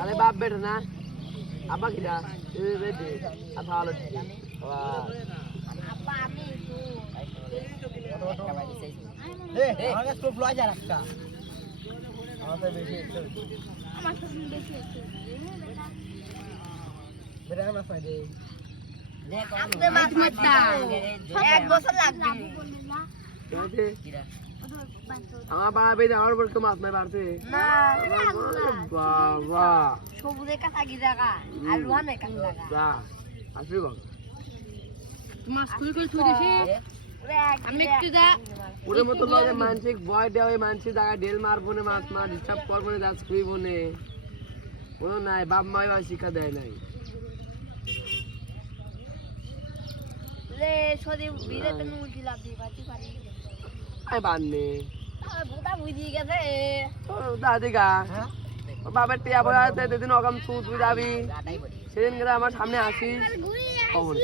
আরে বাপ বেটা না আব্বা কিরা রেডি আধা আলো আব্বা আমি আমার কাছে টোপ লয় যা রাখতা আমার বেশি আমার তো বেশি বেটা আমার ফাইদে আপনি মাছ মারতা 1 বছর লাগবে আমার বাবা আমার বড় মাছ নাই পারছে না বাবা সবুজের কাছে কি জায়গা আর রোহানের কাছে জায়গা যা আসবি বল মাছ কই কই ছুড়েছি আমি একটু যা ওরে মতো লাগে মানসিক ভয় দেওয়া মানসিক জায়গা ঢেল মারবো না মাছ মার ডিস্টার্ব করবো না গাছ খুইবো না কোনো নাই বাপ মাই বা শিক্ষা দেয় নাই রে সরি বিরেতে নুটি লাভ দি পাতি পারি আই বাননে বুটা বুঝি গেছে ও দাদি গা বাবার টিয়া বলাতে যেদিন অকাম তুই যাবি সেদিন গেলে আমার সামনে আসিস খবর